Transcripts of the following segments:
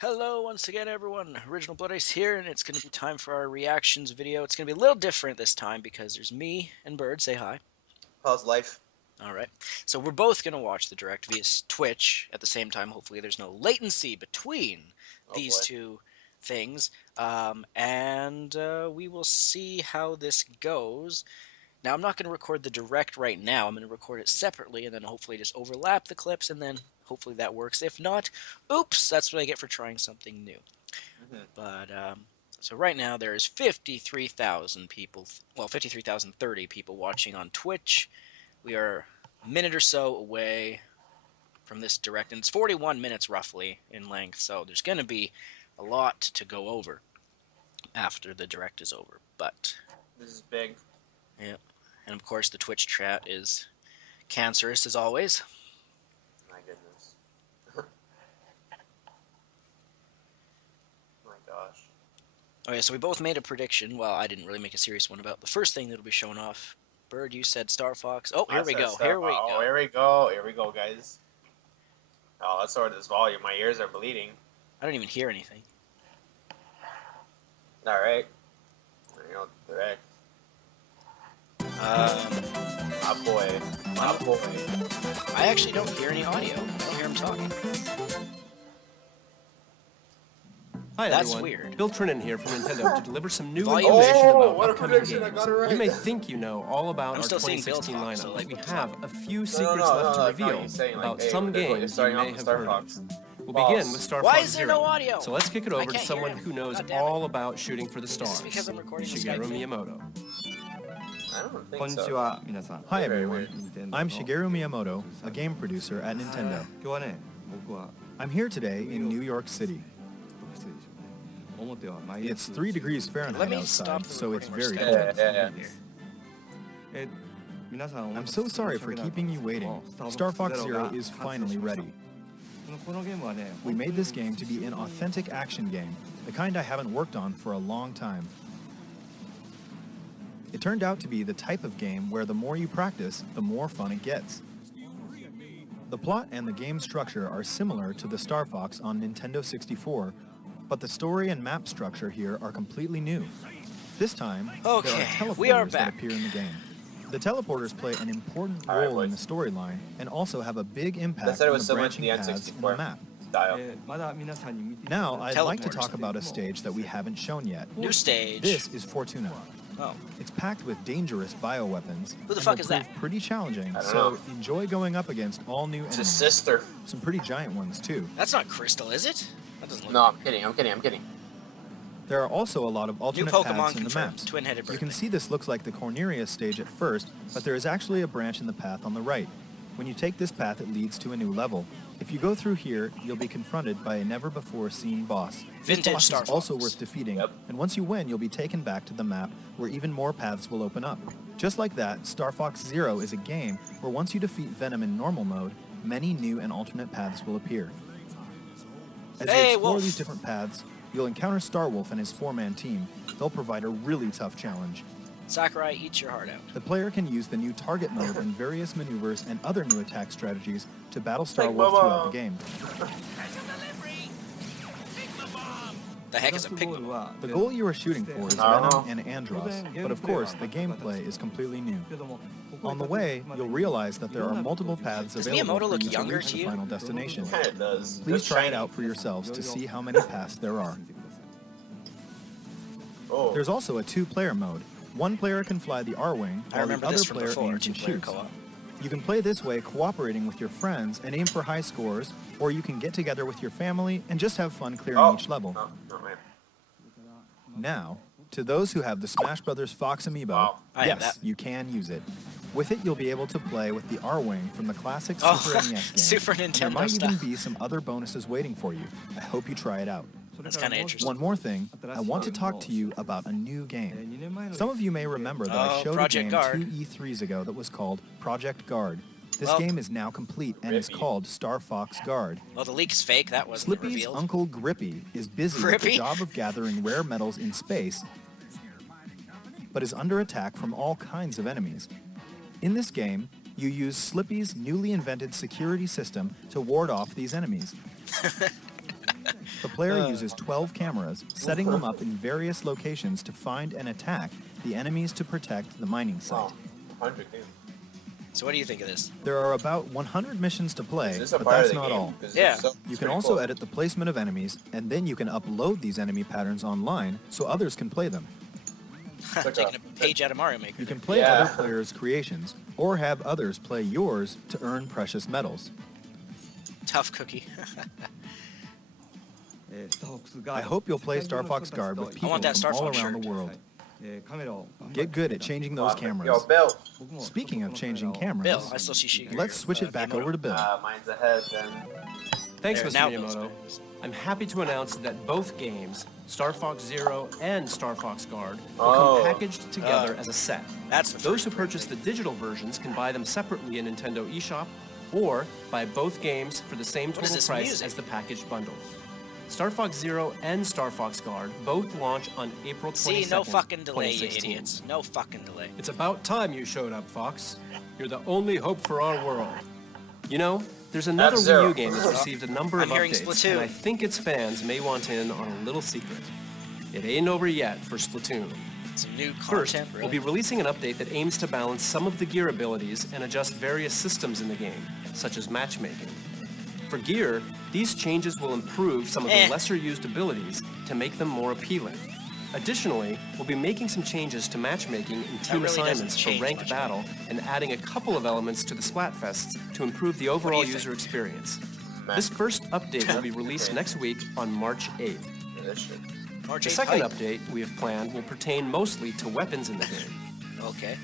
Hello once again everyone, Original Blood Ice here, and it's going to be time for our reactions video. It's going to be a little different this time because there's me and Bird. Say hi. How's life? Alright, so we're both going to watch the direct via Twitch at the same time. Hopefully there's no latency between these two things, and we will see how this goes. Now, I'm not going to record the direct right now. I'm going to record it separately and then hopefully just overlap the clips, and then hopefully that works. If not, oops, that's what I get for trying something new. But, so right now there's 53,000 people, well, 53,030 people watching on Twitch. We are a minute or so away from this direct, and it's 41 minutes roughly in length, so there's going to be a lot to go over after the direct is over. But this is big. Yeah. And of course, the Twitch chat is cancerous as always. My goodness. My gosh. Okay, so we both made a prediction. Well, I didn't really make a serious one about the first thing that'll be shown off. Bird, you said STARFOX. Oh, here we go. Here we go. Here we go. Here we go, guys. Oh, let's lower this volume. My ears are bleeding. I don't even hear anything. Alright. There you go. Direct. Ah, boy. Ah, boy. I actually don't hear any audio. I don't hear him talking. Hi, That's everyone. weird. Bill Trinan here from Nintendo to deliver some new Volume. information about what a upcoming prediction! I games. got it right. You may think you know all about I'm our still seeing 2016 Bill talk, lineup, so, but like, we what's have a few secrets left to reveal about some games you may have heard of. We'll begin with Star Why Fox is there Zero. no audio? So let's kick it I over to can't hear someone him. who knows God damn it. all about shooting for the Is this stars. because I'm recording the Shigeru Skype thing? Miyamoto. I don't think so. Hi Very everyone, I'm Shigeru Miyamoto, a game producer at Nintendo. I'm here today in New York City. It's 3 degrees Let Fahrenheit me stop outside, the so it's recording very or cold. Yeah. I'm so sorry for keeping you waiting. Star Fox Zero is finally ready. We made this game to be an authentic action game, the kind I haven't worked on for a long time. It turned out to be the type of game where the more you practice, the more fun it gets. The plot and the game structure are similar to the Star Fox on Nintendo 64, but the story and map structure here are completely new. This time, there are teleporters that appear in the game. The teleporters play an important role in the storyline and also have a big impact on the branching paths in the map. Now, I'd like to talk about a stage that we haven't shown yet. New stage. This is Fortuna. Oh. It's packed with dangerous bioweapons. Who the fuck is prove that? Pretty challenging, I don't so know. enjoy going up against all new It's enemies. his sister. Some pretty giant ones, too. That's not Crystal, is it? That doesn't look. No, I'm kidding. There are also a lot of alternate Pokemon paths in the confirmed. maps. Twin-headed You can birthday. see this looks like the Corneria stage at first, but there is actually a branch in the path on the right. When you take this path, it leads to a new level. If you go through here, you'll be confronted by a never-before-seen boss. This Vintage boss Star is also Fox. worth defeating, Yep. and once you win, you'll be taken back to the map where even more paths will open up. Just like that, Star Fox Zero is a game where once you defeat Venom in normal mode, many new and alternate paths will appear. As you Hey, explore Wolf. these different paths, you'll encounter Starwolf and his 4-man team. They'll provide a really tough challenge. Sakurai eats your heart out. The player can use the new target mode and various maneuvers and other new attack strategies to battle Starwolf throughout the game. The heck is a Pigma? The goal you are shooting for is I don't Venom and Andross, but of course, the gameplay is completely new. On the way, you'll realize that there are multiple paths Does available Miyamoto for look you to younger reach to the you? final destination. Yeah, it does. Please It's try it shiny. out for yourselves to see how many paths there are. Oh. There's also a 2-player mode. One player can fly the R-Wing, I while remember the other this from player before. aims and 2-player shoots. co-op. You can play this way cooperating with your friends and aim for high scores, or you can get together with your family and just have fun clearing each level. No, man. Now, to those who have the Smash Bros. Fox amiibo, Wow. I have yes, that. you can use it. With it, you'll be able to play with the R-Wing from the classic Oh, Super NES game. Super and there Nintendo might even stuff. be some other bonuses waiting for you. I hope you try it out. That's kind of interesting. One more thing, I want to talk to you about a new game. Some of you may remember that I showed Project a game Guard. 2 E3s ago that was called Project Guard. This Well- game is now complete and is called Star Fox Guard. Well, the leak is fake. That wasn't Slippy's revealed. uncle Grippy is busy with the Grippy? job of gathering rare metals in space, but is under attack from all kinds of enemies. In this game, you use Slippy's newly invented security system to ward off these enemies. The player uses 12 cameras, setting them up in various locations to find and attack the enemies to protect the mining site. Wow. 100 games. So what do you think of this? There are about 100 missions to play, but part that's of the not game? all. Yeah. You can also edit the placement of enemies, and then you can upload these enemy patterns online so others can play them. Taking a page out of Mario Maker. You can play other players' creations, or have others play yours to earn precious metals. Tough cookie. I hope you'll play STARFOX Guard with people from all around the world. Get good at changing those cameras. Yo, Bill. Speaking of changing cameras, Bill, I still see Shigeru. let's switch it back over to Bill. Mine's ahead then. Thanks, There, Mr. now Miyamoto. Bill's I'm happy to announce that both games, Star Fox Zero and Star Fox Guard, will Oh. come packaged together as a set. That's the Those who purchase the digital versions can buy them separately in Nintendo eShop, or buy both games for the same What is total this price music? as the packaged bundle. Star Fox Zero and Star Fox Guard both launch on April 22nd, See, no fucking delay, you 2016. idiots. No fucking delay. It's about time you showed up, Fox. You're the only hope for our world. You know, there's another F-Zero. Wii U game that's received a number of I'm hearing updates, Splatoon. and I think its fans may want in on a little secret. It ain't over yet for Splatoon. Some new First, content, we'll really. be releasing an update that aims to balance some of the gear abilities and adjust various systems in the game, such as matchmaking. For gear, these changes will improve some of the lesser-used abilities to make them more appealing. Additionally, we'll be making some changes to matchmaking and team really doesn't assignments for change ranked much. battle and adding a couple of elements to the Splatfests to improve the overall user experience. This first update will be released next week on March 8th. March The 8th second hype. update we have planned will pertain mostly to weapons in the game. Okay.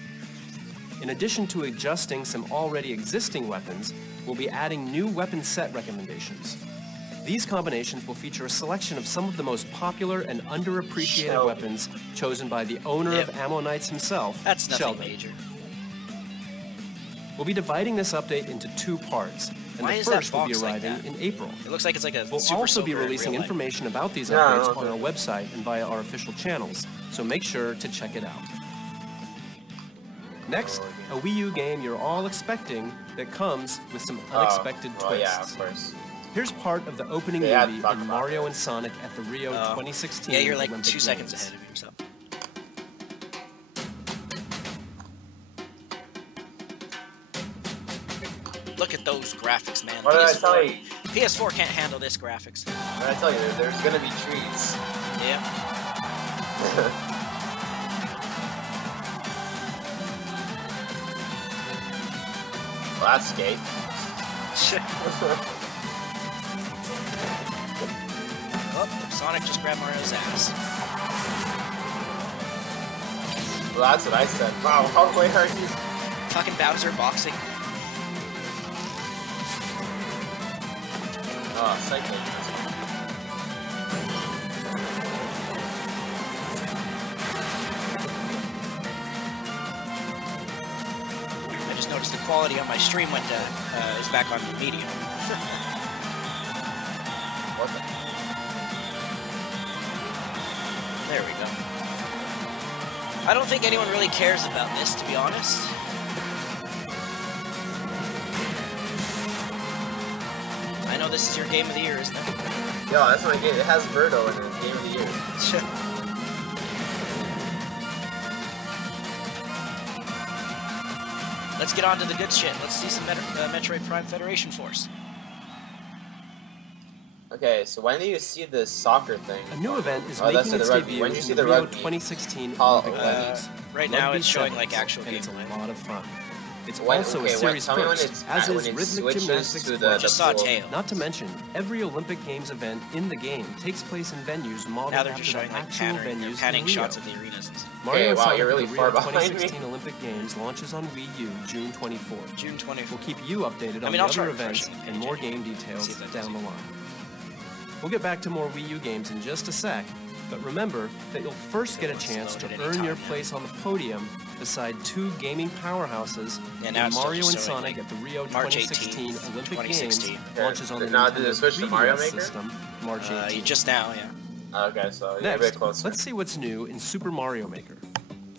In addition to adjusting some already existing weapons, we'll be adding new weapon set recommendations. These combinations will feature a selection of some of the most popular and underappreciated weapons chosen by the owner of Ammo Knights himself, That's nothing Sheldon. major. We'll be dividing this update into two parts, and Why the is that first will be box like arriving that? in April. It looks like it's like a We'll super also be soaker in releasing real life. information about these Yeah, updates okay. on our website and via our official channels, so make sure to check it out. Next, a Wii U game you're all expecting that comes with some unexpected twists. Yeah, of course. Here's part of the opening They had to movie talk in about Mario it. and Sonic at the Rio 2016 Yeah, you're like Olympic 2 seconds Games. ahead of yourself. Look at those graphics, man. What did I tell you? PS4 can't handle this graphics. What did I tell you? There's gonna be treats. Yeah. Well, that's skate. Oh, Sonic just grabbed Mario's ass. Well, that's what I said. Wow, how way are you? Fucking Bowser boxing. Oh, cycling. I just noticed the quality on my stream went is back on medium. What the? There we go. I don't think anyone really cares about this, to be honest. I know this is your game of the year, isn't it? Yo, that's my game. It has Birdo in it. Game of the year. Let's get on to the good shit. Let's see some Metroid Prime Federation Force. Okay, so when do you see the soccer thing? A new event is Oh, that's making the its rugby. debut When in you see the the Rio rugby. 2016 Oh, Olympic uh, Games. Right now Rugby it's showing sevens, like actual and it's a gameplay. lot of fun. It's When- also okay, a series tell me when first, it's- as when is it rhythmic switches gymnastics to for Just saw a kids. tail. Not to mention, every Olympic Games event in the game takes place in venues modeled Now they're after just the showing like actual they're venues panning in Rio. shots of the arenas. And stuff. Mario Okay, and wow, Sonic you're really the far Rio behind me. 2016 Olympic Games launches on Wii U June 24th. June 24th. We'll keep you updated on mean, I'll the try other events refreshing the and page more anyway. game details See if that down does the line. We'll get back to more Wii U games in just a sec, but remember that you'll first get a chance to load at any earn time your now. place on the podium beside two gaming powerhouses Yeah, now when it's still Mario just and showing, Sonic like, at the Rio March 2016 18th, Olympic 2016. Games launches on the Now, Nintendo did it switch to Mario 3DS Maker? system March You 18th. just now, yeah. Okay, so you're a bit Next, closer. let's see what's new in Super Mario Maker.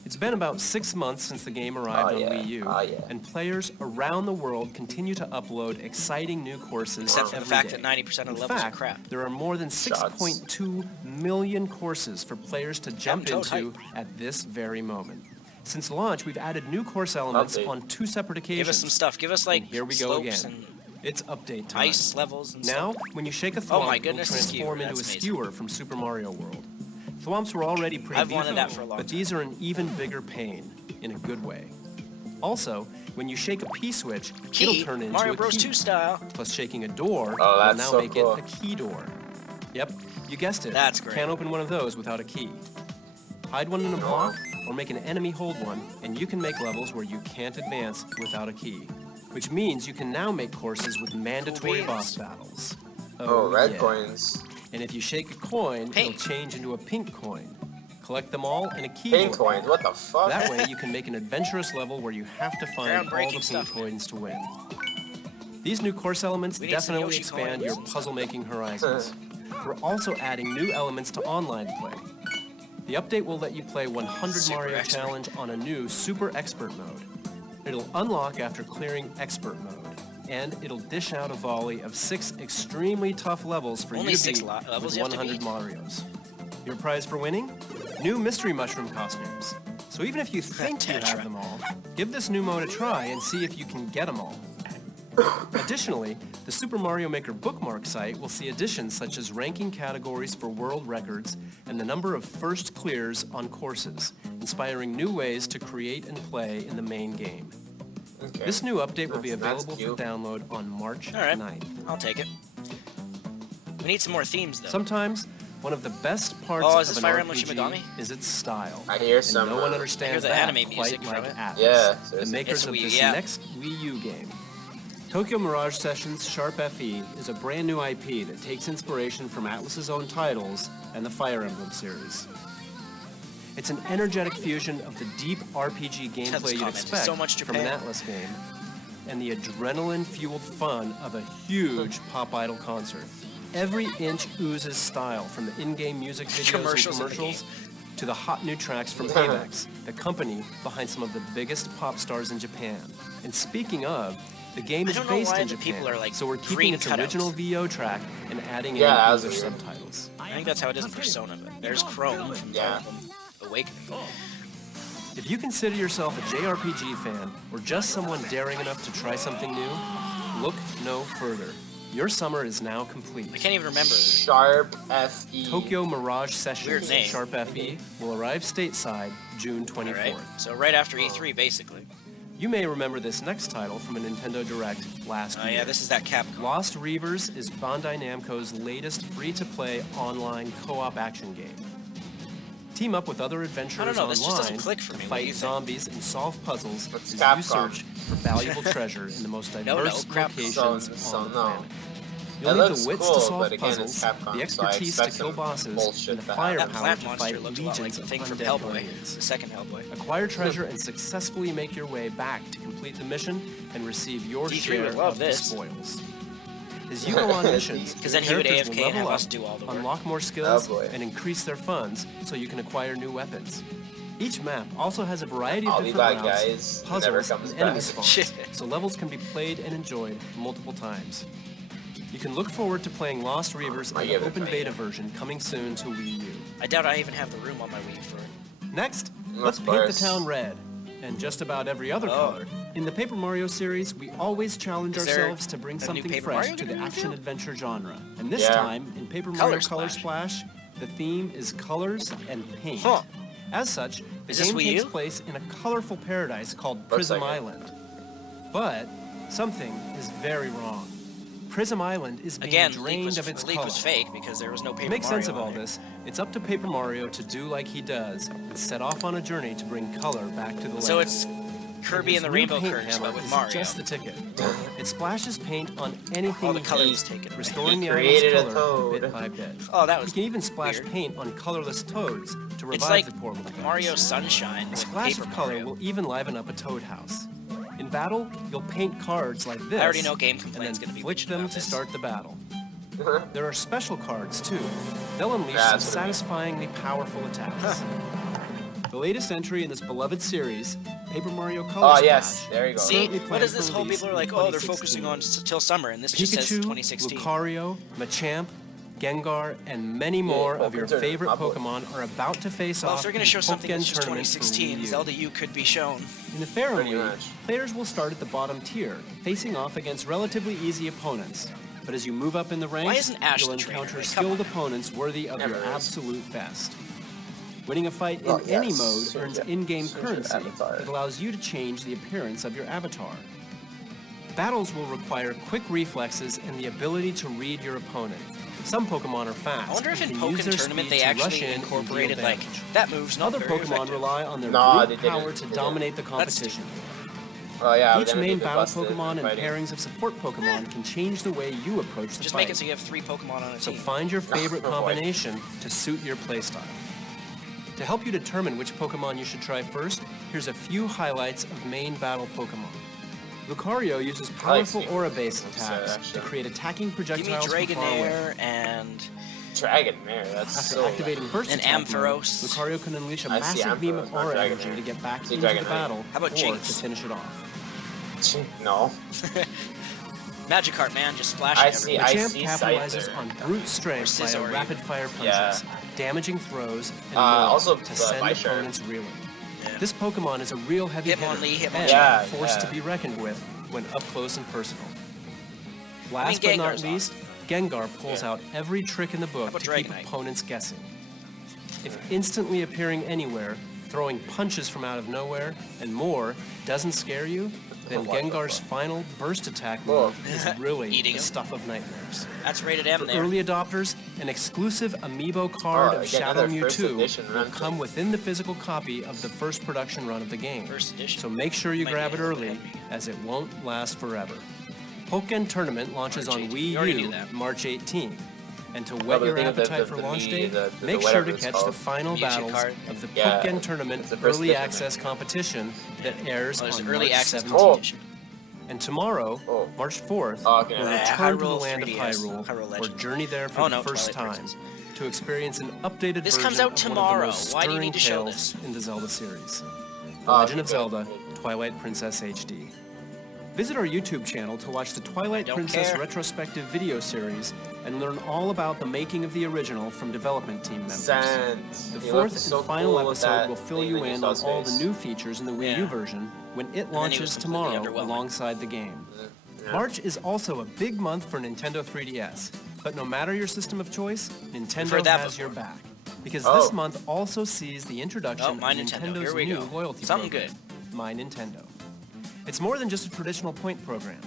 It's It's been about 6 months since the game arrived on Wii U, and players around the world continue to upload exciting new courses Except for the every fact day. that 90% of the In levels fact, are crap. there are more than 6.2 million courses for players to jump into at this very moment. Since launch, we've added new course elements on 2 separate occasions. Give us some stuff. Give us, like, And here we go slopes again. and It's update time. ice levels and Now, stuff. when you shake a Oh thwomp, my it'll goodness, a transform skewer. into a That's amazing. skewer from Super Mario World. Thwomps were already pretty I've wanted beefy, that for a long but time. these are an even bigger pain, in a good way. Also, when you shake a P-switch, it'll turn into Mario a Bros. key. 2 style. Plus shaking a door Oh, will that's now so make cool. it a key door. Yep, you guessed it. That's great. Can't open one of those without a key. Hide one in a block, or make an enemy hold one, and you can make levels where you can't advance without a key. Which means you can now make courses with mandatory beans. boss battles. Oh, red yeah. coins. And if you shake a coin, Pink. it'll change into a pink coin. Collect them all, and a key Pink will coins, what the fuck? That way you can make an adventurous level where you have to find all the Groundbreaking pink stuff. coins to win. These new course elements We need some definitely Yoshi expand coins. your puzzle-making horizons. We're also adding new elements to online play. The update will let you play 100 Super Mario expert. Challenge on a new Super Expert mode. It'll unlock after clearing Expert mode, and it'll dish out a volley of 6 extremely tough levels for Only you to 6 beat levels with you have to 100 beat? Marios. Your prize for winning? New Mystery Mushroom costumes. So even if you think you have them all, give this new mode a try and see if you can get them all. Additionally, the Super Mario Maker bookmark site will see additions such as ranking categories for world records and the number of first clears on courses, inspiring new ways to create and play in the main game. Okay. This new update will be That's available for cute. download on March All right. 9th. I'll take it. We need some more themes, though. Sometimes, one of the best parts Oh, is of this an Fire Emblem RPG Shin Megami? is its style. I hear And some. no one I understands hear the that anime quite music like from it. Atlas, Yeah, the seriously. makers It's of Wii, this yeah. next Wii U game. Tokyo Mirage Sessions Sharp FE is a brand new IP that takes inspiration from Atlas's own titles and the Fire Emblem series. It's an energetic fusion of the deep RPG gameplay you'd comment. expect So much from an Japan. Atlas game and the adrenaline-fueled fun of a huge pop idol concert. Every inch oozes style, from the in-game music videos Commercials in and the commercials to the hot new tracks from Avex, the company behind some of the biggest pop stars in Japan. And speaking of, the game I is don't know based why in the Japan, people are, like, so we're keeping green its cutouts. original VO track and adding Yeah, in that's English weird. subtitles. I think that's how it is in Persona, but there's Chrome from Yeah. Fire Emblem Awakening. If you consider yourself a JRPG fan, or just someone daring enough to try something new, look no further. Your summer is now complete. I can't even remember. Sharp FE. Tokyo Mirage Weird Sessions name. Sharp FE will arrive stateside June 24th. All right. So right after E3, basically. You may remember this next title from a Nintendo Direct last Oh year. yeah, this is that Capcom. Lost Reavers is Bandai Namco's latest free-to-play online co-op action game. Team up with other adventurers know, this just doesn't online click for me. to What do you fight think? zombies and solve puzzles It's as Capcom. you search for valuable treasure in the most no, diverse Capcom. locations So on the no. planet. It You'll need looks the wits cool, to solve but again, it's puzzles, Capcom, the so I expertise to expect kill some bosses, bullshit and the to happen. That firepower plant to monster fight looked a lot like legions the of thing from undead Hellboy, guardians. the second Hellboy. Acquire treasure and successfully make your way back to complete the mission and receive your D3 share would love of this. the spoils. As you go on missions, Because your then he would characters AFK will and have level us up, do all the work. unlock more skills, Oh, boy. and increase their funds so you can acquire new weapons. Each map also has a variety of I'll be different back, routes, guys. It never puzzles, comes and enemy back. spawns, Shit. so levels can be played and enjoyed multiple times. You can look forward to playing Lost Reavers I in give the it open a beta version coming soon to Wii U. I doubt I even have the room on my Wii for it. Next, Of let's paint the course. town red, and just about every other Oh. color. In the Paper Mario series, we always challenge Is there ourselves to bring a new something Paper fresh Mario to the gonna be action-adventure genre. And this Yeah. time, in Paper Mario Color Splash, the theme is colors and paint. Huh. As such, the Is this game Wii takes U? place in a colorful paradise called Looks Prism like it. Island. But something is very wrong. Prism Island is being Again, the drained leak of its was color. fake because there was no Paper To make Mario sense of on all there. this, it's up to Paper Mario to do like he does and set off on a journey to bring color back to the land. So it's Kirby and the his new Rainbow paint Curse, hammer but with is Mario. just the ticket. It splashes paint on anything All the he color hits, was taken away. restoring He the island's created a color toad. bit by bit. Oh, that You was can even splash weird. paint on colorless toads to revive It's like the poor little guys. Mario Sunshine A with splash Paper of color Mario. will even liven up a toad house. In battle, you'll paint cards like this, I already know Game and Complaint's then gonna be flick bitching them about to this. start the battle. There are special cards too. They'll unleash That's some what I mean. satisfyingly powerful attacks. The latest entry in this beloved series, Paper Mario Color Oh yes, Splash, there you go. See, currently what planned is this for whole release people are in like, oh, they're 2016. focusing on till summer, and this just says Pikachu, 2016. Lucario, Machamp, Gengar, and many more of your favorite Pokemon are about to face Well, off if they're in going to show something Pokken that's just Tournament for 2016, Wii U. Zelda U could be shown. In the Farum Pretty League, much. players will start at the bottom tier, facing off against relatively easy opponents. But as you move up in the ranks, isn't Ash you'll the trainer? encounter Like, come skilled on. opponents worthy of Never your is. absolute best. Winning a fight in Well, any yes, mode so earns yeah, in-game so your currency avatar. that allows you to change the appearance of your avatar. Battles will require quick reflexes and the ability to read your opponent. Some Pokemon are fast. I wonder if and in can use Pokken their Tournament speed they to rush actually in and deal incorporated, like, damage. that move's not Other very Pokemon effective. rely on their No, brute they power didn't. to They dominate the That's competition. Oh yeah, Each then main it'd be battle busted Pokemon and fighting. pairings of support Pokemon can change the way you approach the Just fight. make it so you have 3 Pokemon on a So team. find your favorite Oh, boy. combination to suit your playstyle. To help you determine which Pokemon you should try first, here's a few highlights of main battle Pokemon. Lucario uses powerful Speaking aura-based of attacks action. to create attacking Give me projectiles from far away. Dragonair and Dragonair, that's After so activating burst And attack mode, Ampharos. Lucario can unleash a I see massive beam of Ampharos, not aura Dragonair. energy to get back See into the Dragonair. battle How about or Jinx? to finish it off. No. Magikarp, man, just splashing I see- everywhere. Machamp see capitalizes Scyther. on brute strength Or via Scizor rapid-fire Yeah. punches, damaging throws, and more also, to send Bisharp. opponents reeling. Yeah. This Pokemon is a real heavy hitter Hitmonlee, Hitmonchan. and Yeah, a force yeah. to be reckoned with when up close and personal. Last Gengar's but not least, Gengar pulls Yeah. out every trick in the book about to keep Dragonite? opponents guessing. If instantly appearing anywhere, throwing punches from out of nowhere, and more doesn't scare you, then What the Gengar's fuck? final burst attack Whoa. move is really Eating the him. stuff of nightmares. That's rated M For there. early adopters, an exclusive amiibo card Oh, of again, Shadow another first Mewtwo edition will run come thing. within the physical copy of the first production run of the game. First edition. So make sure you Might grab be it a little bit early, heavy. as it won't last forever. Pokken Tournament launches March on 18th. Wii We already knew U that. March 18th. And to but whet the your thing with the- appetite the for launch Mii, day, the make sure whatever to it's catch called. the final Mewtwo battles card. of the Yeah, Pokken Tournament it's the first Early edition, Access competition that airs Oh, there's on early March access 17th. Oh. competition. And tomorrow, Oh. March 4th, Oh, okay. we'll Yeah, return to the Hyrule land of 3DS, Hyrule, Hyrule or Legends. journey there for Oh, the no, first Twilight time Princess. to experience an updated This version comes out of tomorrow. one of the most Why do you stirring need to show tales this? in the Zelda series. The Oh, Legend of good, Zelda, good. Twilight Princess HD. Visit our YouTube channel to watch the Twilight Don't Princess care. retrospective video series and learn all about the making of the original from development team members. Sans. The He fourth looked and so final cool with episode that will fill thing you that in saw on his all the face. new features in the Wii U Yeah. version when it then he was launches completely tomorrow underwhelming. alongside the game. Yeah. March is also a big month for Nintendo 3DS, but no matter your system of choice, Nintendo heard that has before. your back. Because Oh. this month also sees the introduction Oh, My of Nintendo. Nintendo's Here we new go. loyalty Something program, My Nintendo. It's more than just a traditional point program.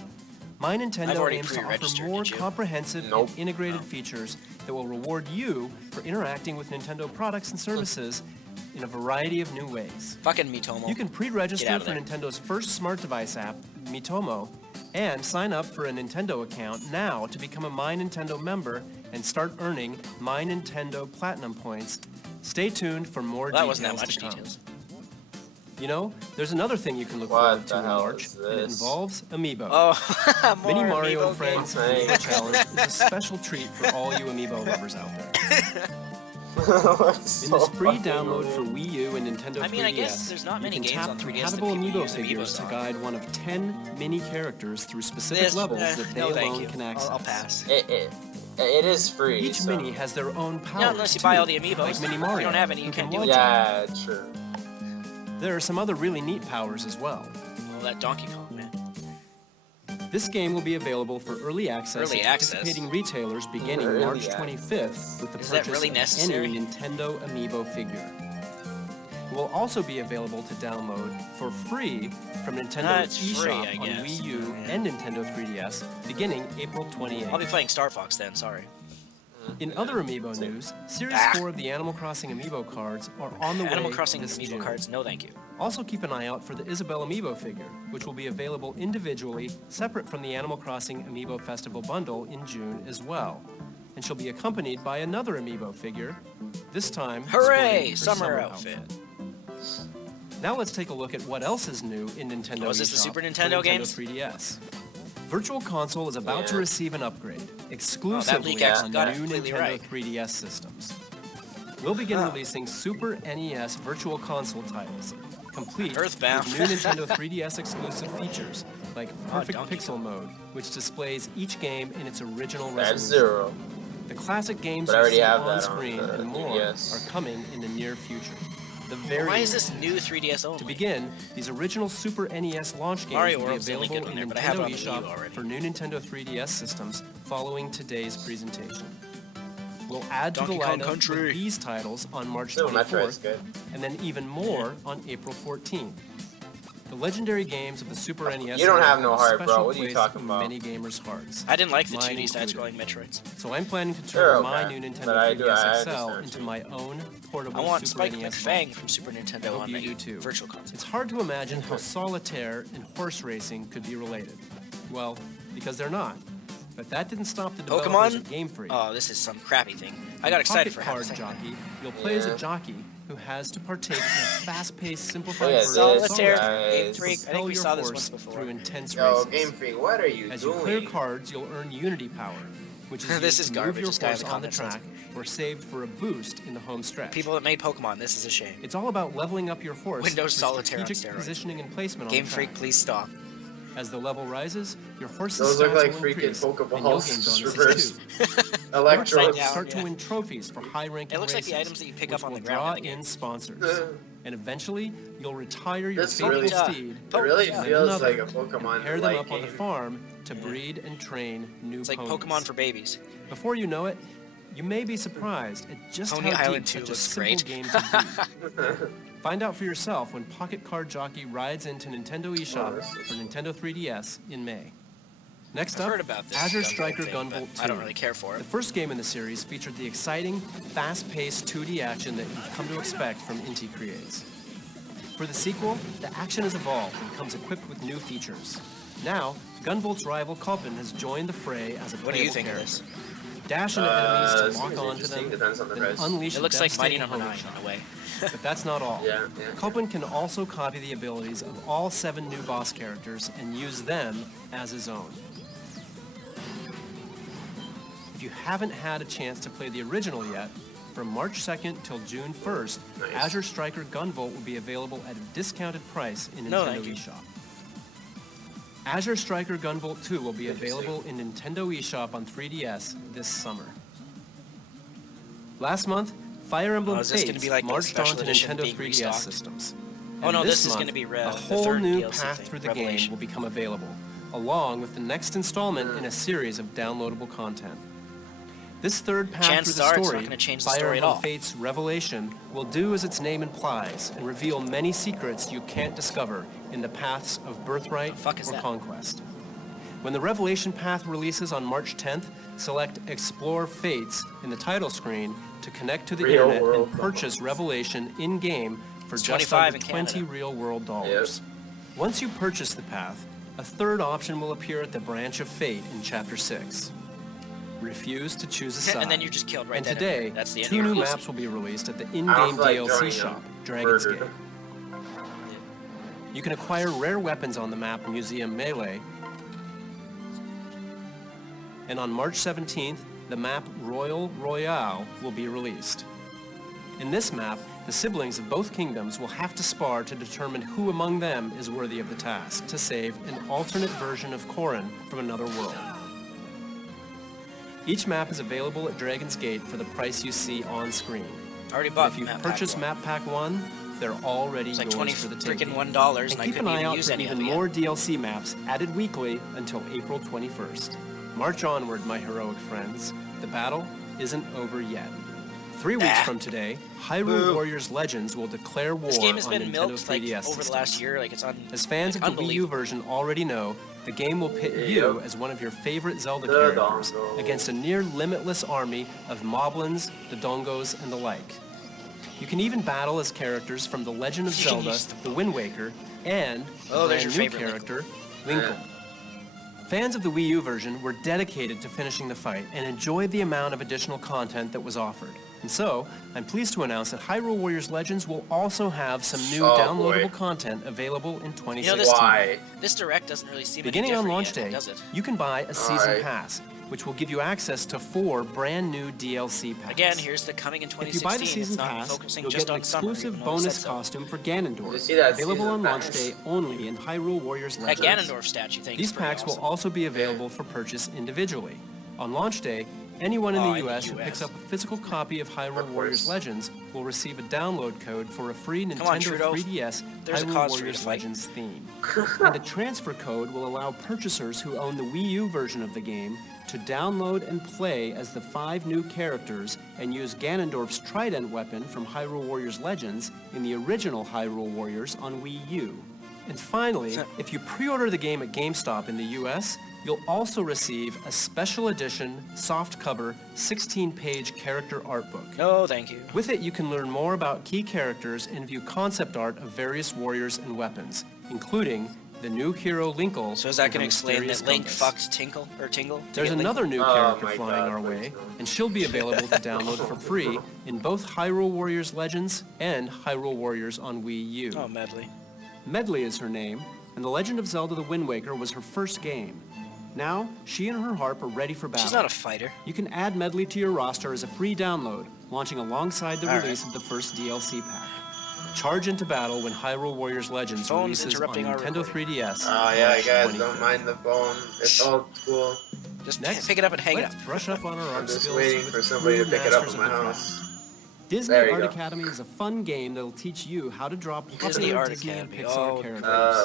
My I've Nintendo already aims to offer pre-registered, more did you? comprehensive Nope. and integrated features that will reward you for interacting with Nintendo products and services in a variety of new ways. Fucking Miitomo. You can Get pre-register out of for there. Nintendo's first smart device app, Miitomo, and sign up for a Nintendo account now to become a My Nintendo member and start earning My Nintendo Platinum points. Stay tuned for more Well, that details wasn't that much to come. details. You know, there's another thing you can look What forward the to in hell March, is and it this? involves Amiibo. Oh, more Mini Mario Amiibo and Friends games. games. Amiibo Challenge is a special treat for all you Amiibo lovers out there. In this free download for Wii U and Nintendo 3DS, I mean, I guess there's not many you can games tap on 3DS that compatible people Amiibo use figures Amiibos to on. guide one of 10 mini characters through specific This, levels that they no, thank alone you. can access. I'll pass. It is free. Each so. mini has their own powers, Not unless you buy too, all the Amiibos. like Mini If Mario, you don't have any, you who can't can do walk. it. Yeah, true. There are some other really neat powers as well. Well, that Donkey Kong, man. This game will be available for early access Early at access? participating retailers beginning Early March access. 25th with the Is that purchase really of necessary? any Nintendo Amiibo figure. It will also be available to download for free from Nintendo's It's free, eShop I on guess. Wii U Yeah. and Nintendo 3DS beginning April I'll be 28th. playing StarFox then, sorry. In other Amiibo news, Series Ah. 4 of the Animal Crossing Amiibo cards are on the Animal way Crossing this Amiibo June. cards, no thank you. Also keep an eye out for the Isabelle Amiibo figure, which will be available individually, separate from the Animal Crossing Amiibo Festival bundle in June as well. And she'll be accompanied by another Amiibo figure, this time Hooray! sporting her Summer outfit. Now let's take a look at what else is new in Nintendo Oh, is this the eShop Super for Nintendo games? 3DS. Virtual Console is about to Yeah. receipt an upgrade, exclusively leak actually on got it new completely Nintendo right. 3DS systems. we'll begin releasing Super NES Virtual Console titles, complete Earthbound. with new Nintendo 3DS exclusive features like Perfect Donkey Pixel Mode, which displays each game in its original That's resolution. Zero. The classic games But I you already see have on that screen on the and more 3DS. are coming in the near future. The very Why is near this new 3DS only? To begin, these original Super NES launch games Mario will be World's the only available good one in there, but I have it Nintendo on the Wii U eShop already. for new Nintendo 3DS systems following today's presentation. We'll add to the Donkey Kong lineup Country. with these titles on March Still, Metroid's 24th, good. and then even more on April 14th. The legendary games of the Super NES You don't have no hold a heart, bro. special What are you place talking in about? many gamers' hearts. I didn't like the mine 2D included. side-scrolling Metroids. So I'm planning to They're turn my okay, new but Nintendo I 3DS XL understand into too. my own portable I want Super Spike NES McFang vault. from Super I Nintendo hope on you the do too. Virtual Console. It's hard to imagine how solitaire and horse racing could be related. Well, because they're not. But that didn't stop the developers Pokemon? at Game Freak. Oh, this is some crappy thing. I got excited for Pocket half a Card second. Jockey, you'll play as Yeah. a jockey who has to partake in a fast-paced, simplified Look at version of this, Solitaire, guys. Game Freak. I Propel think we your saw this horse once before. through intense Yo, races. Game Freak, what are you As doing? you clear cards, you'll earn Unity Power, which is This used is to garbage, move your this guy in horse the on the comments says. track or saved for a boost in the home stretch. People that made Pokemon, this is a shame. It's all about leveling up your horse Windows for Solitaire on strategic steroids. positioning and placement Game on the Freak, track. please stop. As the level rises, your horse's Those stats look like will freaking increase, and you'll Pokeballs, gain just bonuses reversed. too. Electro. Upside You'll down, start to yeah. win trophies for high-ranking It looks like races, the items that you pick which up on will the ground draw in the game. in sponsors. And eventually, you'll retire your This faithful really- steed It really and then feels another, like a and Pokemon pair them like up on the game. farm to breed and train new It's like ponies. Pokemon for babies. Before you know it, you may be surprised at just Pony how Island deep 2 such a looks simple great. game can be. Find out for yourself when Pocket Card Jockey rides into Nintendo eShop this is- for Nintendo 3DS in May. Next I've up, heard about this Azure Gunvolt Striker thing, Gunvolt but 2. I don't really care for it. The first game in the series featured the exciting, fast-paced 2D action that you've come to expect from Inti Creates. For the sequel, the action has evolved and comes equipped with new features. Now, Gunvolt's rival Culpin has joined the fray as a What do you playable think of character. this? Dash into enemies to Seems lock onto interesting, them, depends on the then price. unleash It a looks like Mighty devastating Number 9 hurricane. in a way. But that's not all. Yeah. Culpin can also copy the abilities of all 7 new boss characters and use them as his own. If you haven't had a chance to play the original yet, from March 2nd till June 1st, Nice. Azure Striker Gunvolt will be available at a discounted price in No, Nintendo thank you. eShop. Azure Striker Gunvolt 2 will be available in Nintendo eShop on 3DS this summer. Last month, Fire Emblem Oh, is this gonna Fates be like the marched special onto edition Nintendo being 3DS restocked? systems. Oh, And no, this is month, gonna be a the whole third new DLC path thing, through the game Revelation. will become available, along with the next installment in a series of downloadable content. This third path Chances through are the it's story, not gonna change the Fire story at Emblem all. Fates Revelation, will do as its name implies and reveal many secrets you can't discover in the paths of birthright The fuck is or that? conquest. When the Revelation path releases on March 10th, select Explore Fates in the title screen to connect to the Real internet world and purchase Revelation in-game for It's just 25 under in 20 Canada. real-world dollars. Once you purchase the path, a third option will appear at the Branch of Fate in Chapter 6. Refuse to choose a side. And then you're just killed right And then and today, there. That's the end 2 of your new rules. maps will be released at the I in-game don't feel like DLC throwing shop, a Dragon's burger. Gate. You can acquire rare weapons on the map Museum Melee. And on March 17th, the map Royal Royale will be released. In this map, the siblings of both kingdoms will have to spar to determine who among them is worthy of the task to save an alternate version of Corrin from another world. Each map is available at Dragon's Gate for the price you see on screen. I already And bought if you've Map Pack purchased one. Map Pack 1, they're already It's like yours 20 for the freaking taking. $1, And and I keep an couldn't eye even out use for any of even it yet. more DLC maps added weekly until April 21st. March onward, my heroic friends. The battle isn't over yet. 3 weeks Ah. from today, Hyrule Boo. Warriors Legends will declare war This game has on been Nintendo milked like 3DS over the systems. last year. Like it's on. As fans of the Wii U unbelievable. version already know, the game will pit you as one of your favorite Zelda The characters Dongos. against a near limitless army of moblins, the Dongos, and the like. You can even battle as characters from The Legend of You can Zelda, use The Wind Waker, and Oh, the there's brand your new favorite character, Linkle. Fans of the Wii U version were dedicated to finishing the fight and enjoyed the amount of additional content that was offered. And so, I'm pleased to announce that Hyrule Warriors Legends will also have some new Oh, downloadable boy. content available in You know 2016. this Why? This direct doesn't really seem Beginning any on different launch yet, day, does it? you can buy a season Alright. pass, which will give you access to 4 brand new DLC packs. Again, here's the coming in 2016. If you buy the season it's not pass, focusing you'll just get an on summer, exclusive even though it said bonus so. costume for Did you Ganondorf, see that available season on launch pass? day only in Hyrule Warriors That Legends. Ganondorf statue thing. These packs will also be available for purchase individually. On launch day, anyone in the US who picks up a physical copy of Hyrule Warriors Legends will receive a download code for a free Nintendo 3DS Hyrule Warriors Legends theme. And a transfer code will allow purchasers who own the Wii U version of the game to download and play as the 5 new characters and use Ganondorf's trident weapon from Hyrule Warriors Legends in the original Hyrule Warriors on Wii U. And finally, if you pre-order the game at GameStop in the US, you'll also receive a special edition, softcover, 16-page character art book. No, thank you. With it, you can learn more about key characters and view concept art of various warriors and weapons, including the new hero Linkle. So is that and her going to explain that Link compass. fucked Tingle or Tingle? There's Link? another new Oh character my flying God, our please way, no. and she'll be available to download for free in both Hyrule Warriors Legends and Hyrule Warriors on Wii U. Oh, Medley. Medley is her name, and The Legend of Zelda the Wind Waker was her first game. Now, she and her harp are ready for battle. She's not a fighter. You can add Medley to your roster as a free download, launching alongside the All release of the first DLC pack. Charge into battle when Hyrule Warriors Legends Phone's releases on interrupting our Nintendo recording. 3DS. Oh yeah, March guys, 25th. don't mind the phone. It's old school. Just Next, pick it up and hang it up. let's brush up on our I'm art just skills waiting with for somebody to true pick it up masters in of my the house. craft. Disney There you Art go. Academy is a fun game that'll teach you how to draw popular Disney Art Disney and Academy. Pixar Oh, characters.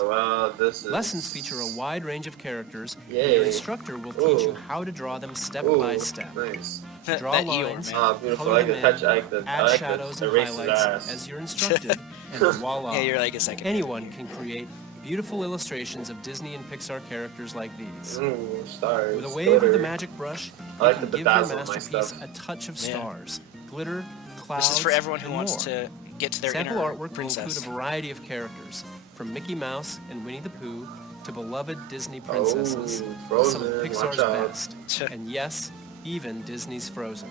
Well, this is... Lessons feature a wide range of characters, and your Yay. instructor will teach you Ooh. how to draw them step Ooh, by step. nice. Draw That Eeyore, lines, man. Oh, beautiful. color I like the them touch. in, I like the, add I like shadows the and racist highlights ass. as you're instructed, and voila. Yeah, you're like a second. Anyone can create beautiful illustrations of Disney and Pixar characters like these. Ooh, stars. With a wave of the glitter. magic brush, I like you can the give your bedazzle of my masterpiece stuff. a touch of Yeah. stars, glitter, clouds, This is for everyone who and wants more. to get to their Sample inner artwork will princess. include a variety of characters, from Mickey Mouse and Winnie the Pooh to beloved Disney princesses, Oh, some of Frozen, Pixar's watch out. best, and yes, even Disney's Frozen.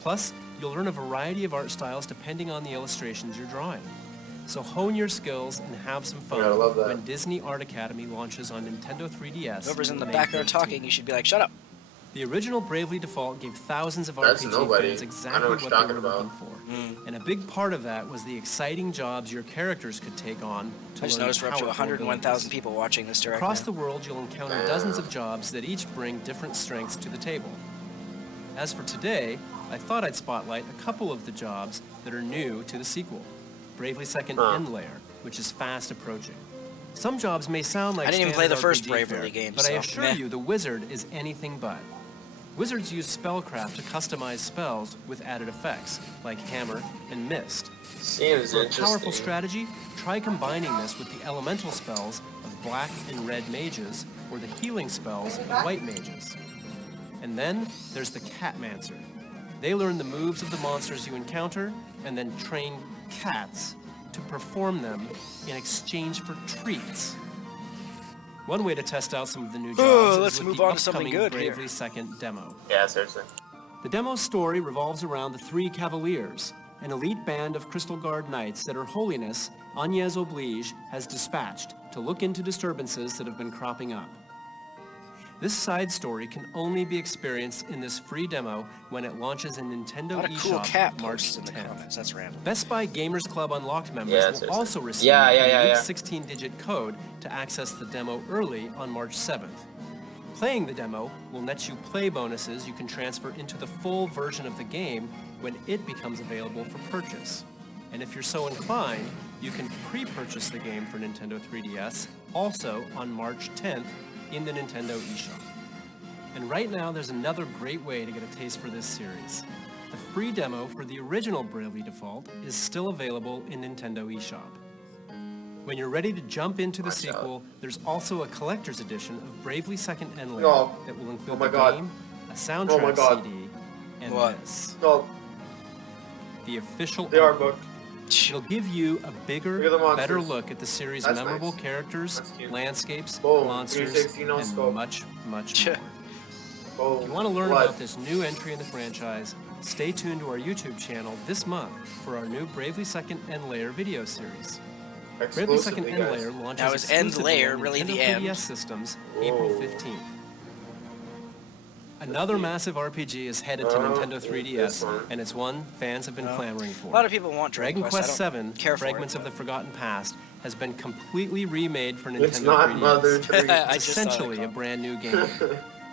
Plus, you'll learn a variety of art styles depending on the illustrations you're drawing. So hone your skills and have some fun Yeah, I love that. when Disney Art Academy launches on Nintendo 3DS. Whoever's in the May background 13th. talking, you should be like, shut up. The original Bravely Default gave thousands of That's RPG nobody. fans I exactly know what what they you're were talking looking about. for. And a big part of that was the exciting jobs your characters could take on to I just learn noticed we're up to powerful 101,000 abilities. people watching this direct Across now. the world, you'll encounter dozens of jobs that each bring different strengths to the table. As for today, I thought I'd spotlight a couple of the jobs that are new to the sequel, Bravely Second End Layer, which is fast approaching. Some jobs may sound like I didn't even play standard the first RPG Bravely fare, game, but I so, assure meh. you the wizard is anything but. Wizards use spellcraft to customize spells with added effects, like Hammer and Mist. Seems For a interesting. powerful strategy, try combining this with the elemental spells of black and red mages, or the healing spells of white mages. And then there's the Catmancer. They learn the moves of the monsters you encounter, and then train cats to perform them in exchange for treats. One way to test out some of the new jobs let's is with move the on to something upcoming good here. Bravely Second demo. Yeah, seriously. The demo's story revolves around the Three Cavaliers, an elite band of Crystal Guard knights that Her Holiness, Agnès Oblige, has dispatched to look into disturbances that have been cropping up. This side story can only be experienced in this free demo when it launches in A Nintendo lot of cool eShop cat March posts in the 10th. comments. That's random. Best Buy Gamers Club Unlocked members Yeah, will seriously. also receive Yeah, a unique yeah. 16-digit code to access the demo early on March 7th. Playing the demo will net you play bonuses you can transfer into the full version of the game when it becomes available for purchase. And if you're so inclined, you can pre-purchase the game for Nintendo 3DS also on March 10th in the Nintendo eShop. And right now, there's another great way to get a taste for this series. The free demo for the original Bravely Default is still available in Nintendo eShop. When you're ready to jump into the Watch out. sequel, there's also a collector's edition of Bravely Second End Layer No. that will include Oh my the God. game, a Oh my soundtrack God. CD, and What? this, No, the official the art book. book. It'll give you a Look at bigger, the monsters. better look at the series' That's memorable nice. characters, That's cute. landscapes, Boom, monsters, 360 no and scope. much, much Tch. more. Oh, If you want to learn blood. about this new entry in the franchise, stay tuned to our YouTube channel this month for our new Bravely Second End Layer video series. Bravely Second Exclusively, End guys. Layer launches Now, is End exclusively Layer on really Nintendo the end? 3DS systems April Whoa. 15th. Another massive RPG is headed to Nintendo 3DS, and it's one fans have been clamoring for. A lot of people want Dragon Quest I VII, don't care Fragments for of the Forgotten Past, has been completely remade for Nintendo It's not 3DS. Mother 3. It's essentially a brand new game.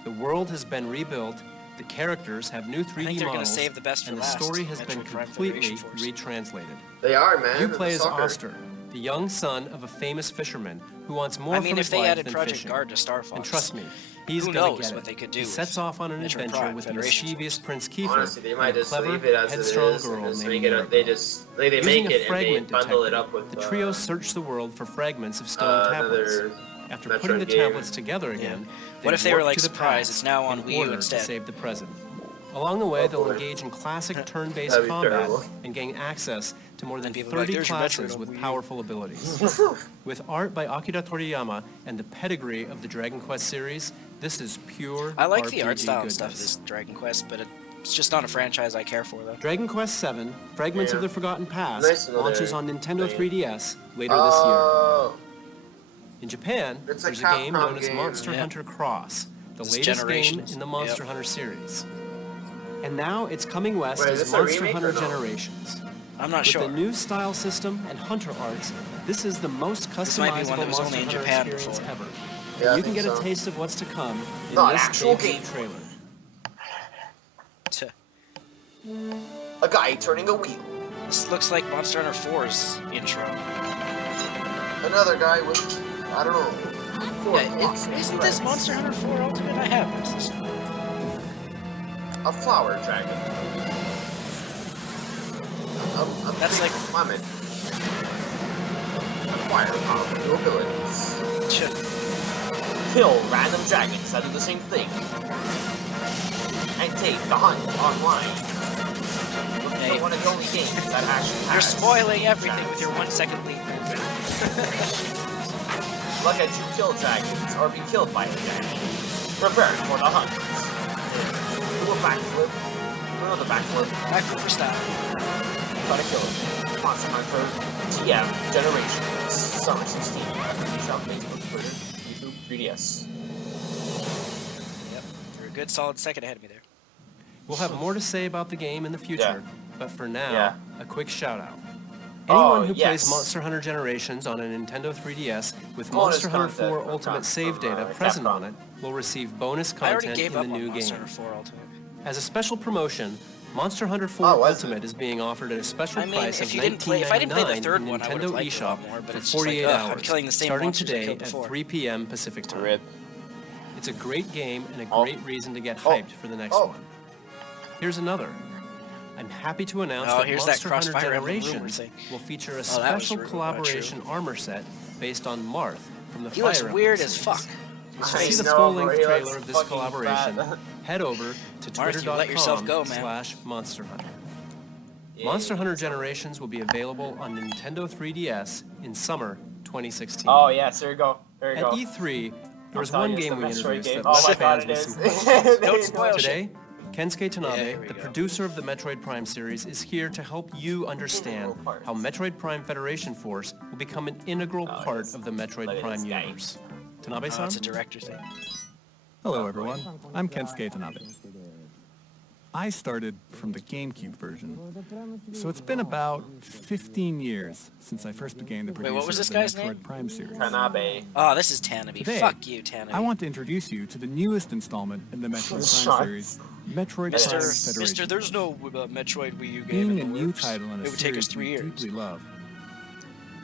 The world has been rebuilt, the characters have new 3D models, save the best and for the last. story has been Metroid Prime completely Federation Force. retranslated. They are, man. You play as Soccer. Oster, the young son of a famous fisherman who wants more I from mean, his if they life added than Project fishing. Guard to StarFox, And trust me, he's who gonna knows get what it. they could do He sets off on an Metroid adventure Prime with the Federation mischievous Force. Prince Kiefer Honestly, they might and a just clever, leave it as it headstrong is girl and just named make it. Miracle. They just they Using make a it and they fragment bundle it detector, up with the trio search the world for fragments of stone tablets. another After Metroid putting the game. tablets together again, What if they were warp like, to the surprise, past it's now on in Wii U order instead? to save the present. Along the way, Oh, they'll boy. engage in classic turn-based That'd be combat terrible. and gain access to more than And people are like, 30 "There's your Metroid classes on with Wii U." powerful abilities. With art by Akira Toriyama and the pedigree of the Dragon Quest series, this is pure I like RPG the art style and goodness. stuff of this Dragon Quest, but it's just not a franchise I care for, though. Dragon Quest VII, Fragments Yeah. of the Forgotten Past, Nice another launches on Nintendo thing. 3DS later this year. Oh, In Japan, It's a there's a game Capcom known as game. Monster Yeah. Hunter Cross, the It's latest game Generations. in the Monster Yep. Hunter series. And now it's coming west Wait, is as this a Monster remake Hunter or no? Generations. I'm not With sure. the new style system and hunter arts, this is the most This might be one customizable that was Monster only in Hunter Japan experience before. ever. Yeah, I You can think get a so. taste of what's to come in Not this actual debut game. trailer. Tuh. a guy turning a wheel. This looks like Monster Hunter 4's intro. Another guy with I don't know. Four blocks and Isn't two this legs. Monster Hunter 4 Ultimate? I have this. A flower dragon. A That's big like- lemon. Acquire powerful new abilities. Tuh. Kill random dragons that do the same thing. And take the hunt online. Hey. One of the only games that actually You're has spoiling everything dragons. with your 1 second lead movement. Look at you kill dragons or be killed by a dragon. Prepare for the hunt. Do a backflip. Another backflip. Backflip style. Gotta kill it. Monster Hunter TM Generations. Summer 16. Shop Facebook, Twitter, YouTube, 3DS. Yep. You're a good solid second ahead of me there. We'll have more to say about the game in the future, but for now, a quick shout out. Anyone who plays Monster Hunter Generations on a Nintendo 3DS with Monster Hunter 4 Ultimate save data present on it will receive bonus I already content gave in up the on new Monster game. Hunter 4 Ultimate. As a special promotion, Monster Hunter 4 Oh, was Ultimate is being offered at a special I mean, price if of you didn't play, if I didn't play the $19.99 third in one, I would Nintendo have liked it a eShop lot more. But for it's just like, 48 I'm hours, killing the same starting monsters I today killed at before. 3 p.m. Pacific time. Rip. It's a great game and a Oh. great reason to get hyped for the next one. Here's another. I'm happy to announce that here's that Monster Hunter Crossfire Emblem rumor Generations thing. will feature a that was special not collaboration armor set based on Marth from the He Fire looks Emblem weird as series. fuck. To see the full-length trailer of this collaboration, head over to Marth, you let yourself go, man. twitter.com/Monster Hunter. Monster Hunter Generations will be available on Nintendo 3DS in summer 2016. Oh yes, there you go. There you At go. E3, there was I'm telling one you, it's game the we Metroid introduced game. that Oh left my God, fans it with is. some questions. Don't spoil shit. Today, Kensuke Yeah, Tanabe, here we the go. producer of the Metroid Prime series, is here to help you understand how Metroid Prime Federation Force will become an integral part of the Metroid Look at Prime this guy. universe. Oh, Tanabe-san? it's a director thing. Hello everyone, I'm Kensuke Tanabe. I started from the GameCube version, so it's been about 15 years since I first became the producer what was this of the guy's Metroid name? Prime series. Tanabe. Oh, this is Tanabe. Today, Fuck you, Tanabe. I want to introduce you to the newest installment in the Metroid Prime Shots. series, Metroid Mr. Prime Federation. Mister, there's no Metroid Wii U game Being in a the new works. title in a It would take us series 3 we years. deeply love.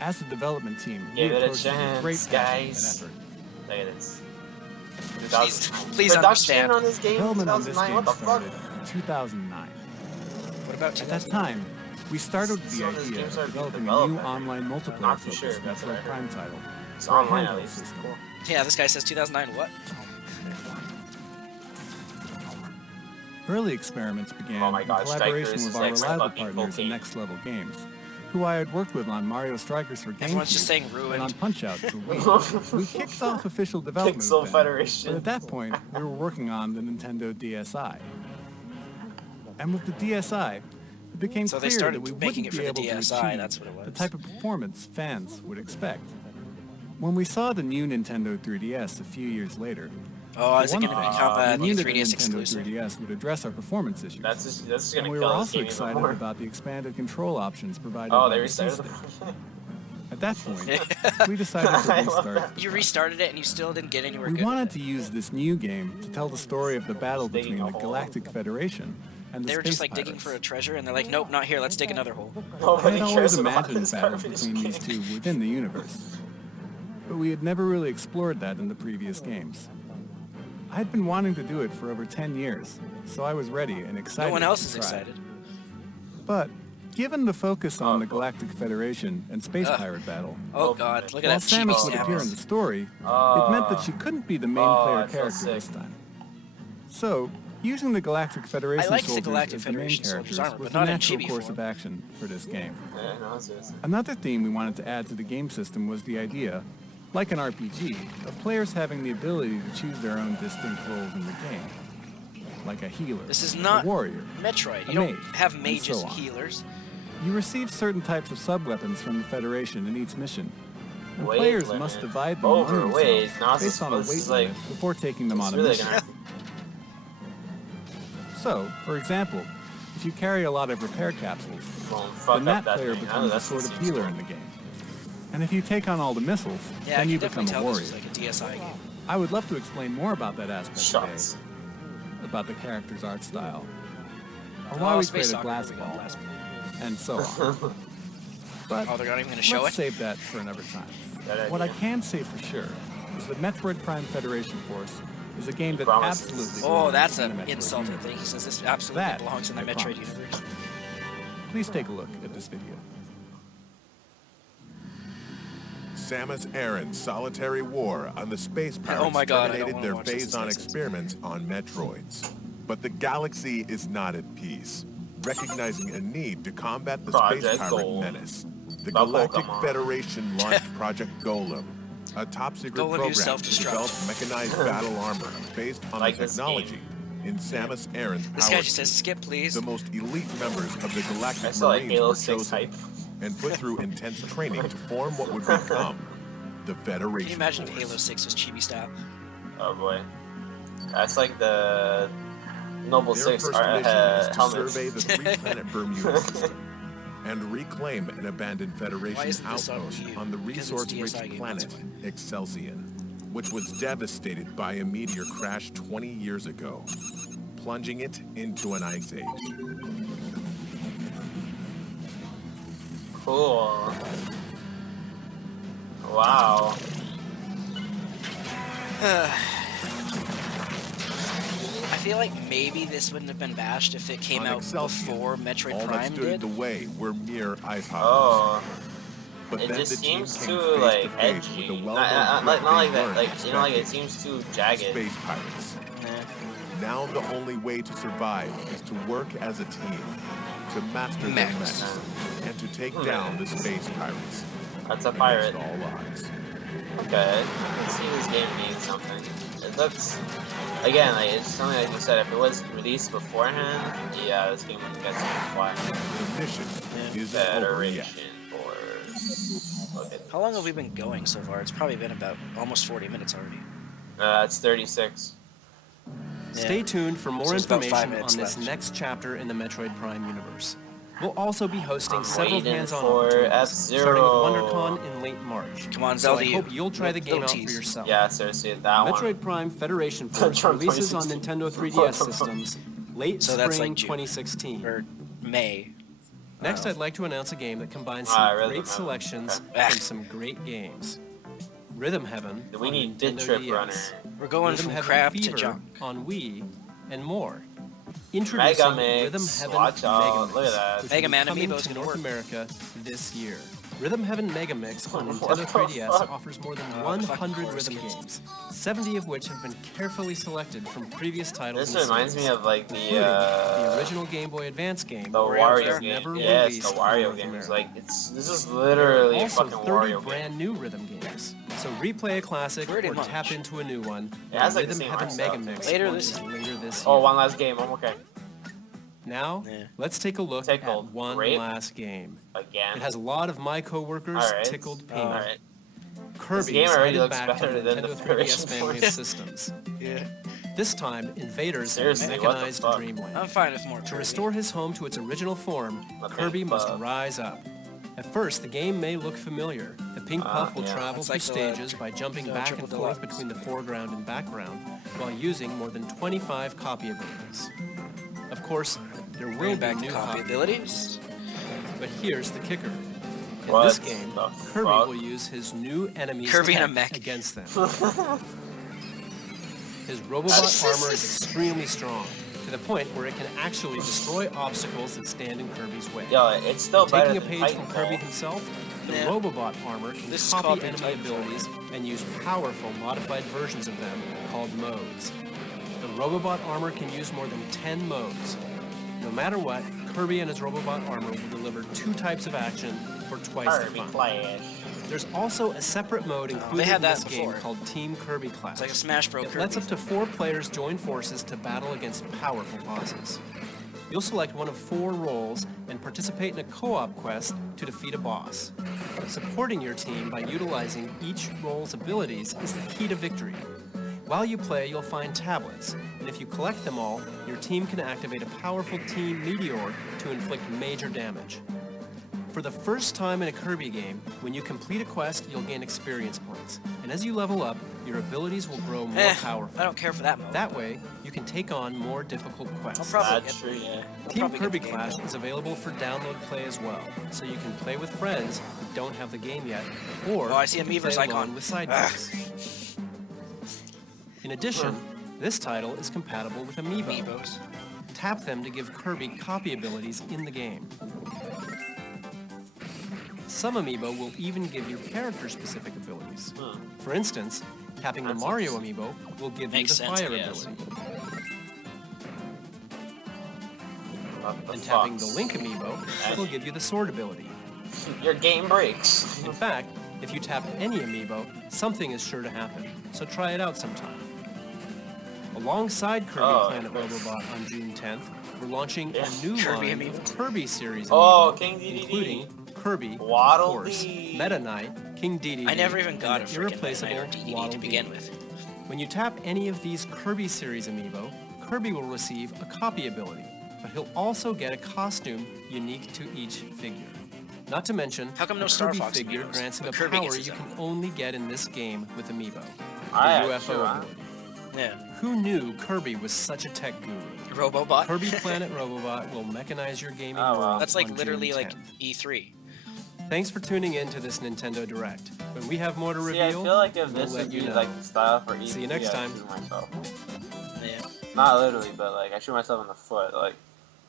As a development team, Give we it a approached it with great chance, passion guys. and effort. Look at this. Please Production understand. on this game, Development on this 2009, game what the fuck? started in 2009. What about At that 2000? time, we started with the Some of these idea games of are developing a new development. online Not multiplayer too sure, focused that's what I Metroid heard. Prime title It's for a online at handheld least. system. Cool. Yeah, this guy says 2009. What? Early experiments began Oh my in God, collaboration Strikers with is our like reliable fucking partners at cocaine. Next Level Games, who I had worked with on Mario Strikers for Everyone's just GameCube saying and ruined. on Punch-Out for Wii. We kicked off official development Pixel with them, Federation. but at that point, we were working on the Nintendo DSi. And with the DSi, it became So they clear started that we making wouldn't it for be the able to DSi, achieve that's what it was. the type of performance fans would expect. When we saw the new Nintendo 3DS a few years later, Oh, is it one going to thing, become we a knew that the 3DS Nintendo exclusive? 3DS would address our performance issues. That's just And gonna we were kill this also game even excited more. about the expanded control options provided Oh, by they the restarted C-Stick. the At that point, we decided to I love restart. that. You restarted it and you still didn't get anywhere We good. wanted to use this new game to tell the story of the battle Just digging between a the hole. Galactic Federation and the They were Space just like Pirates. digging for a treasure and they're like, nope, not here, let's dig another hole. I Nobody had always cares about imagined this battles garbage between these game. two within the universe, but we had never really explored that in the previous games. I had been wanting to do it for over 10 years, so I was ready and excited. No one else to is try. excited. But given the focus on Oh, the cool. Galactic Federation and Space Ugh. Pirate battle, Oh god, look at while that chibi Samus would appear in Samus. the story, it meant that she couldn't be the main Oh, player I feel character sick. this time. So, using the Galactic Federation like the soldiers Galactic as the main Federation soldiers' characters armor, was but the not in natural chibi course form. of action for this game. Yeah, no, seriously. Another theme we wanted to add to the game system was the idea, like an RPG, of players having the ability to choose their own distinct roles in the game. Like a healer, This is not a warrior. Metroid. a You don't mage, have and mages so and on. healers. You receive certain types of sub-weapons from the Federation in each mission. And Weight players limit. must divide them among Overweight. themselves No, this based is- on a this weight is like- limit before taking them on It's a really mission. gonna. So, for example, if you carry a lot of repair capsules, Well, fuck then up that that player thing. becomes a That's sort of seems healer cool. in the game. And if you take on all the missiles, Yeah, I then can you definitely become a tell warrior. this was like a DSi game. I would love to explain more about that aspect Shots. today, about the character's art style, or Oh, why we Space created Soccer, glass here we go, ball, glass ball. and so on. But Oh, they're not even going to show let's it? save that for another time. Good What I idea. can say for sure is that Metroid Prime Federation Force is a game that Promises. absolutely Oh, belongs that's in the an Metroid insulting universe. thing. He says this absolutely That belongs in the I Metroid promise. universe. Please take a look at this video. Samus Aran's solitary war on the space pirates Oh my God, I don't terminated wanna their watch this phase-on disgusting. experiments on Metroids. But the galaxy is not at peace, recognizing a need to combat the Project space pirate Golem. menace. The About Galactic Pokemon. Federation launched Project Golem, a top-secret Golem used program to self-destruct. develop mechanized battle armor based on Like the this technology in Samus Aran's This power guy just says, suit. skip, please. The most elite members of the I Galactic saw like Marines Halo were 6 chosen hype. and put through intense training to form what would become the Federation. Can you imagine if Force. Halo 6 was chibi style? Oh boy. That's like the Noble Their 6 first mission is to helmet. survey the three-planet Bermuda system and reclaim an abandoned Why Federation isn't this on outpost Wii U? on the Because it's resource-rich DSi game, planet that's Excelsior, which was devastated by a meteor crash 20 years ago, plunging it into an ice age. Cool. Wow. I feel like maybe this wouldn't have been bashed if it came On out Excelsior, before Metroid All that Prime stood in did. the way were mere ice hoppers. Oh. But It then just the team seems came too face like to face edgy. with the Not well-known like threat that. they Like weren't you know, like it expecting. seems too jagged. Space pirates. Nah. Now the only way to survive is to work as a team, to master their Mechs. mechs, and to take down the space pirates. That's a pirate. Against all odds. Okay, I can see this game being something. It looks, again, like it's something like you said. If it was released beforehand, yeah, this game would get some flack. The mission isn't over yet. Federation Force. Look at How long have we been going so far? It's probably been about almost 40 minutes already. It's 36. Stay tuned for more So there's about 5 information minutes on this left. next chapter in the Metroid Prime universe. We'll also be hosting I'm several waiting hands-on for opportunities, starting with F-Zero. WonderCon in late March. Come on, So I Zelda, hope you'll try the game little out for tease. yourself. Yeah, seriously, that one. Metroid Prime Federation Force From releases on 2016. Nintendo 3DS systems late So that's spring like June. 2016. Or May. Next, I'd like to announce a game that combines Ah, some Rhythm great Heaven. selections Okay. from some great games. Rhythm Heaven We on need Nintendo Bit Trip DS, Runner. We're going Rhythm from Heaven crap to Fever junk. on Wii, and more. Introducing Mega Rhythm Mix, Heaven watch out, Mega look Mix, at that. which Mega will be Man coming Amiibo's to gonna North work. America this year. Rhythm Heaven Mega Mix on What Nintendo the 3DS fuck? offers more than What the fuck 100 course rhythm kids? games, 70 of which have been carefully selected from previous titles. This and reminds me series, of like including the original Game Boy Advance game, the Wario Wario Fair? game. Never Yes, released the in Wario North games. America. Like this is There are literally a also fucking 30 Wario brand game. new rhythm games. So replay a classic Pretty or much. tap into a new one. It has, when like, the Rhythm same Heaven art Mega style, Mix Later launches this later this Oh, year. one last game. I'm okay. Now, Yeah. let's take a look at Tickled one Grape? last game. Again. It has a lot of my coworkers Alright. tickled pink. Alright. Kirby game is already headed looks back to the better than the Nintendo 3DS Federation family of Force. systems. Yeah. This time, invaders have Seriously, what the mechanized fuck? Dreamland. I'm fine with more To Kirby. restore his home to its original form, The pink Kirby must puff. rise up. At first, the game may look familiar. The pink puff will yeah. travel It's through like the, stages by jumping the back triple and forth deluxe. between the foreground and background, while using more than 25 copy abilities. Of course, there will Bring be back the new copy abilities. but here's the kicker. In What this game, the Kirby fuck? will use his new enemy's Kirby in a tech mech. against them. His Robobot armor is extremely strong, to the point where it can actually destroy obstacles that stand in Kirby's way. Yo, it's still better Taking a than page from Kirby Titanfall. himself, the Yeah. Robobot armor can This is copy called enemy Untitled abilities and use powerful modified versions of them called modes. The Robobot armor can use more than 10 modes. No matter what, Kirby and his Robobot armor will deliver 2 types of action for twice the Kirby fun. Clash. There's also a separate mode included had in that this game before. called Team Kirby Clash. It's like a Smash Bros. It Kirby. lets up to 4 players join forces to battle against powerful bosses. You'll select one of 4 roles and participate in a co-op quest to defeat a boss. Supporting your team by utilizing each role's abilities is the key to victory. While you play, you'll find tablets, and if you collect them all, your team can activate a powerful Team Meteor to inflict major damage. For the first time in a Kirby game, when you complete a quest, you'll gain experience points, and as you level up, your abilities will grow more powerful. I don't care for that mode. That way, you can take on more difficult I'll quests. probably That's get, true, yeah. I'll Team probably get Kirby the game Clash though. is available for download play as well, so you can play with friends who don't have the game yet, or Oh, I see you a can Miiver's play icon. alone with side Ugh. quests. In addition, this title is compatible with Amiibo. Amiibos. Tap them to give Kirby copy abilities in the game. Some Amiibo will even give you character-specific abilities. For instance, tapping the That's Mario Amiibo will give you Makes the sense, fire yes. ability. What the And tapping the fucks? Link Amiibo will give you the sword ability. Your game breaks. In fact, if you tap any Amiibo, something is sure to happen, so try it out sometime. Alongside Kirby Oh, Planet okay. Robobot on June 10th, we're launching Yeah. a new Kirby line of Amiibo. Kirby series Oh, Amiibo, King DDD. including Kirby, Waddle of course, Dee. Meta Knight, King DDD, I never even got a and the freaking Meta irreplaceable Knight or DDD Waddle to Dee. begin with. When you tap any of these Kirby series Amiibo, Kirby will receive a copy ability, but he'll also get a costume unique to each figure. Not to mention, How come no the Kirby StarFox figure Amiibos, grants him but a Kirby power gets his you own? can only get in this game with Amiibo, the Alright, UFO sure. ability. Yeah. Who knew Kirby was such a tech guru? Robobot. Kirby Planet Robobot will mechanize your gaming Oh, wow. world That's like on literally June like 10th. E3. Thanks for tuning in to this Nintendo Direct. When we have more to See, I reveal, feel like if we'll this let would you be know. like the style for E3, See you next I'd time. shoot myself. Yeah. Not literally, but like I shoot myself in the foot. Like,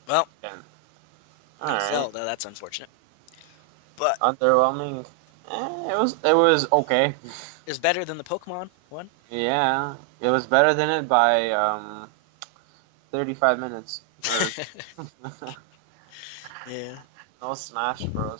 Well, alright. Zelda, that's unfortunate. But Underwhelming. It was okay. it's better than the Pokemon one. Yeah, it was better than it by 35 minutes. Yeah. No Smash Bros.